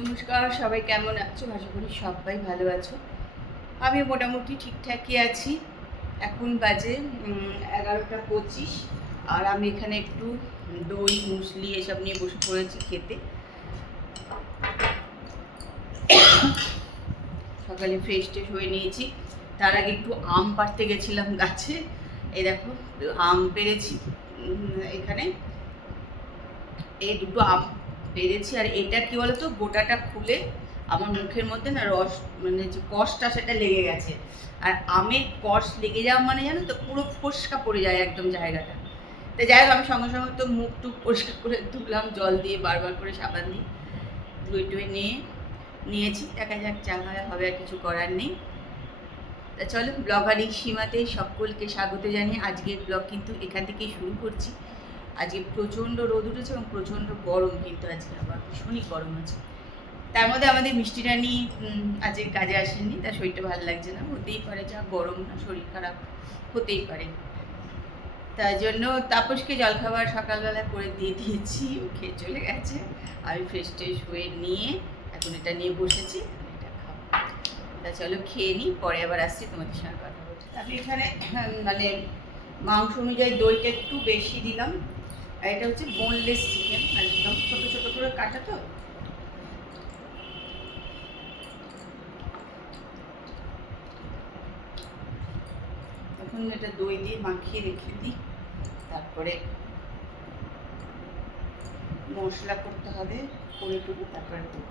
নমস্কার, সবাই কেমন আছো? আশা করি সবাই ভালো আছো। আমি মোটামুটি ঠিকঠাকই আছি। এখন বাজে 11টা 25, আর আমি এখানে একটু দই মুসলি এসব নিয়ে বসে পড়েছি খেতে। সকালে ফ্রেশ ট্রেশ হয়ে নিয়েছি। তার আগে একটু আম পাড়তে গেছিলাম গাছে। এই দেখো আম পেড়েছি এখানে, এই দুটো আম পেরেছি। আর এটা কি বলতো, গোটাটা খুলে আমার মুখের মধ্যে না রস, মানে যে কষটা সেটা লেগে গেছে। আর আমের কষ লেগে যাওয়া মানে জানো তো, পুরো ফোসকা পড়ে যায় একদম জায়গাটা। তো যাই হোক, আমি সঙ্গে সঙ্গে তো মুখ টুক পরিষ্কার করে ধুলাম জল দিয়ে, বারবার করে সাবান দিয়ে ধুয়ে টুয়ে নিয়েছি। দেখা যাক, যা হবে, আর কিছু করার নেই। তা চলো, ব্লগার এই সীমাতে সকলকে স্বাগত জানিয়ে আজকের ব্লগ কিন্তু এখান থেকেই শুরু করছি। আজকে প্রচণ্ড রোদ উঠেছে এবং প্রচণ্ড গরম, কিন্তু আজকে আবার ভীষণই গরম আছে। তার মধ্যে আমাদের মিষ্টি রানী আজকে কাজে আসেনি, তার শরীরটা ভালো লাগছে না। হতেই পারে, যা গরম না, শরীর খারাপ হতেই পারে। তাই জন্য তাপসকে জলখাবার সকালবেলা করে দিয়ে দিয়েছি, ও খেয়ে চলে গেছে। আমি ফ্রেশ ট্রেশ হয়ে নিয়ে এখন এটা নিয়ে বসেছি, এটা খাবো। তা চলো খেয়ে নিই, পরে আবার আসছি তোমাদের সঙ্গে কথা বলছি। আমি এখানে মানে মাংস অনুযায়ী দইটা একটু বেশি দিলাম। আর এটা হচ্ছে বোনলেস চিকেন, একদম ছোটো ছোটো করে কাটা তো। এখন এটা দই দিয়ে মাখিয়ে রেখে দিই, তারপরে মশলা করতে হবে, করে টুকু তারপরে দেবো।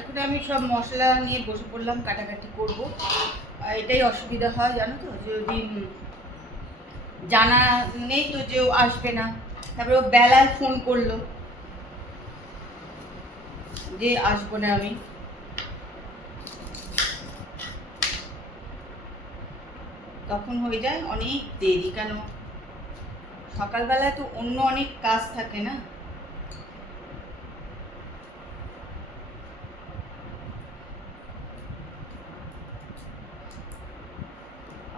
এখন আমি সব মশলা নিয়ে বসে পড়লাম, কাটাকাটি করবো। এটাই অসুবিধা হয় জানো তো, যদি জানা নেই তো যে ও আসবে না, তারপরে ও বেলায় ফোন করলো যে আসবো না আমি, তখন হয়ে যায় অনেক দেরি। কেন, সকালবেলায় তো অন্য অনেক কাজ থাকে না।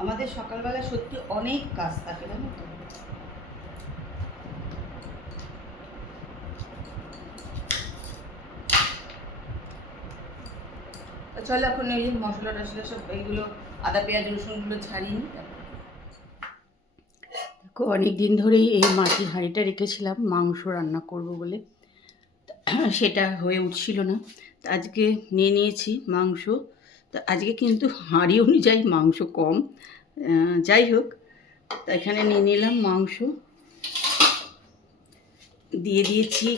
আমাদের সকালবেলা সত্যি অনেক কাজ থাকে, জানো তো। চলো এখন ওই যে মশলা টশলা সব এইগুলো, আদা পেঁয়াজ রসুনগুলো ছাড়িয়ে নিই। দেখো, অনেক দিন ধরেই এই মাটির হাঁড়িটা রেখেছিলাম মাংস রান্না করব বলে, সেটা হয়ে উঠছিল না। আজকে নিয়ে নিয়েছি মাংস। তো আজকে কিন্তু হাঁড়ি অনুযায়ী মাংস কম, যাই হোক। তো এখানে নিয়ে নিলাম মাংস, দিয়ে দিয়েছি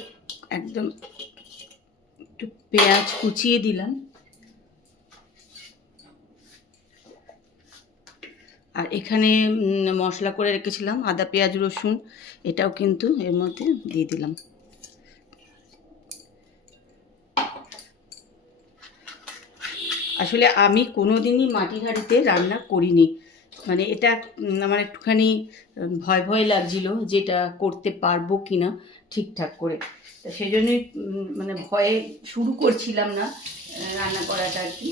একদম একটু পেঁয়াজ কুচিয়ে দিলাম। আর এখানে মশলা করে রেখেছিলাম আদা পেঁয়াজ রসুন, এটাও কিন্তু এর মধ্যে দিয়ে দিলাম। আসলে আমি কোনো দিনই মাটির হাঁড়িতে রান্না করিনি, মানে এটা আমার একটুখানি ভয় ভয় লাগছিল যে এটা করতে পারবো কি না ঠিকঠাক করে। তা সেই জন্যই মানে ভয়ে শুরু করছিলাম না রান্না করাটা আর কি।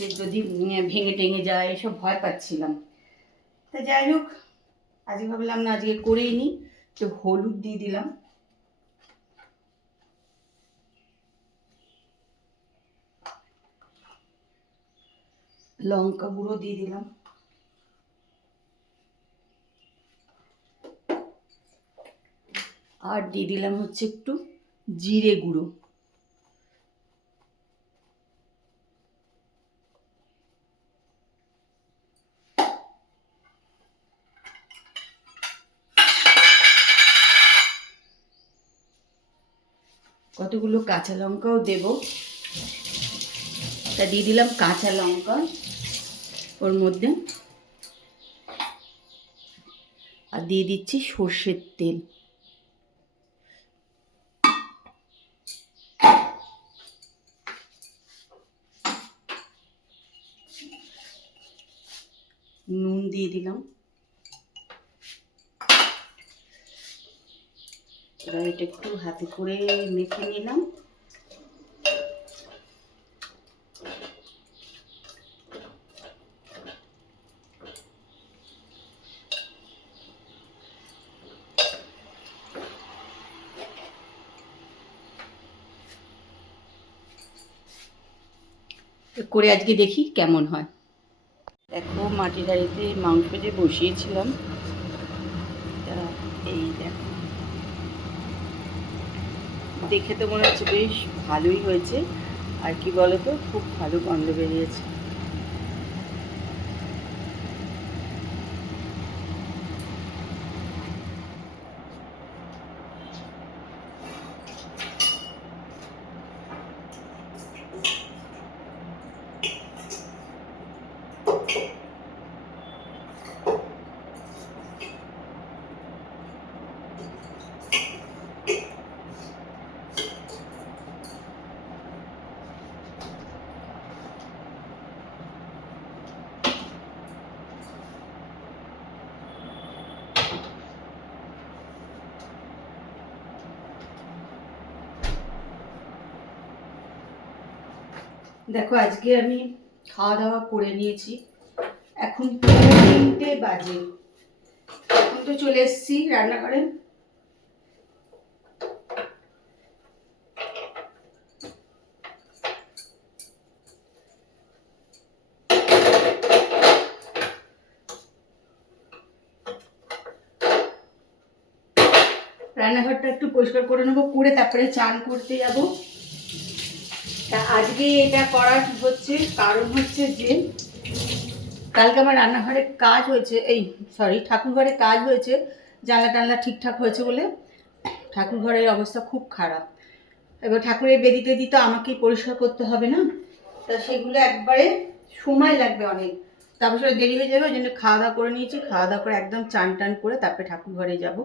যে যদি ভেঙে টেঙে যায় এসব ভয় পাচ্ছিলাম। তা যাই হোক, আজকে ভাবলাম না আজকে করেই নিই। তো হলুদ দিয়ে দিলাম, লঙ্কা গুঁড়ো দিয়ে দিলাম, আর দিয়ে দিলাম হচ্ছে একটু জিরে গুঁড়ো। কতগুলো কাঁচা লঙ্কাও দেব, তা দিয়ে দিলাম কাঁচা লঙ্কা ওর মধ্যে, আর দিয়ে দিচ্ছি সর্ষের তেল। নুন দিয়ে দিলাম। এবার এটা একটু হাতে করে মেখে নিলাম। করে আজকে দেখি কেমন হয়। দেখো মাটির হাঁড়িতে মাংস যে বসিয়েছিলাম, তা এই দেখো, দেখে তো মনে হচ্ছে বেশ ভালোই হয়েছে। আর কি বলো তো, খুব ভালো গন্ধ বেরিয়েছে। দেখো আজকে আমি খাওয়া দাওয়া করে নিয়েছি, এখন 3টে বাজে। এখন তো চলে এসেছি রান্নাঘরে। রান্নাঘরটা একটু পরিষ্কার করে নেবো, করে তারপরে চান করতে যাব। তা আজকে এটা করার হচ্ছে কারণ হচ্ছে যে কালকে আমার রান্নাঘরে কাজ হয়েছে, ঠাকুর ঘরে কাজ হয়েছে, জানলা টানলা ঠিকঠাক হয়েছে বলে ঠাকুর ঘরের অবস্থা খুব খারাপ। এবার ঠাকুরের বেদি টেদি তো আমাকেই পরিষ্কার করতে হবে না, তা সেগুলো একবারে সময় লাগবে অনেক, তারপরে দেরি হয়ে যাবে। ওই জন্য খাওয়া দাওয়া করে নিয়েছি, খাওয়া দাওয়া করে একদম চান টান করে তারপরে ঠাকুর ঘরে যাব।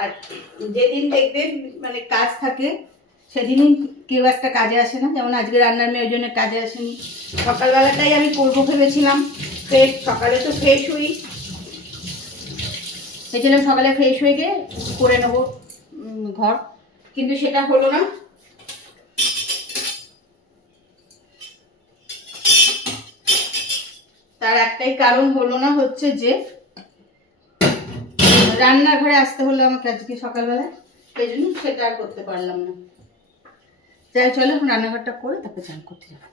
আর যেদিন দেখবেন মানে কাজ থাকে সেদিনই কেউ একটা কাজে আসে না, যেমন আজকে রান্নার মেয়ে ওই জন্য কাজে আসেনি। সকালবেলাটাই আমি করবো ভেবেছিলাম, সকালে তো ফ্রেশ হই, ভেবেছিলাম সকালে ফ্রেশ হয়ে গিয়ে করে নেবো ঘর, কিন্তু সেটা হলো না। তার একটাই কারণ হলো না, হচ্ছে যে রান্নাঘরে আসতে হলো আমাকে আজকে সকালবেলায়, সেই জন্য সেটা আর করতে পারলাম না। যাই চলো এখন রান্নাঘরটা করে তারপরে চান করতে যাবো।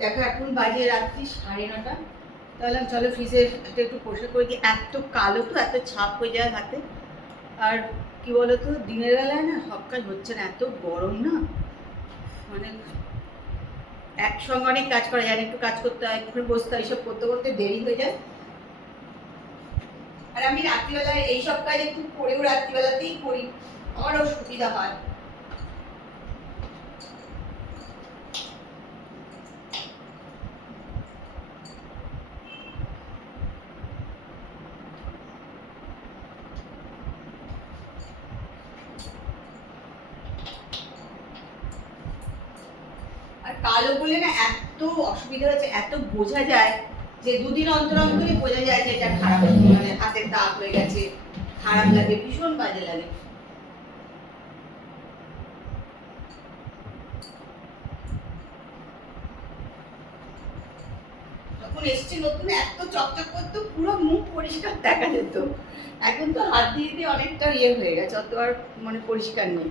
দেখো এখন বাজে রাত্রি 9:30। তাহলে চলো ফ্রিজে একটু পরিষ্কার করে দিই, এত কালো তো, এত ছাপ হয়ে যায় হাতে। আর কি বলতো, দিনের বেলায় না সব কাজ হচ্ছে না, এত গরম না, মানে একসঙ্গে অনেক কাজ করা যায় না, একটু কাজ করতে হয়, একটু বসতে হয়, এইসব করতে করতে দেরি হয়ে যায়। আর আমি রাত্রিবেলায় এইসব কাজ একটু করেও রাত্রিবেলাতেই করি, আমারও সুবিধা হয়। কালো বলে না এত অসুবিধা হচ্ছে, এত বোঝা যায় যে দুদিন অন্তর অন্তরই বোঝা যায় যে এটা খারাপ, মানে হাতের দাগ হয়ে গেছে, খারাপ লাগে, ভীষণ বাজে লাগে। যখন এসছে নতুন এত চকচক করতো, পুরো মুখ পরিষ্কার দেখা যেত। এখন তো হাত দিয়ে দিয়ে অনেকটা ইয়ে হয়ে গেছে, অত আর মানে পরিষ্কার নেই।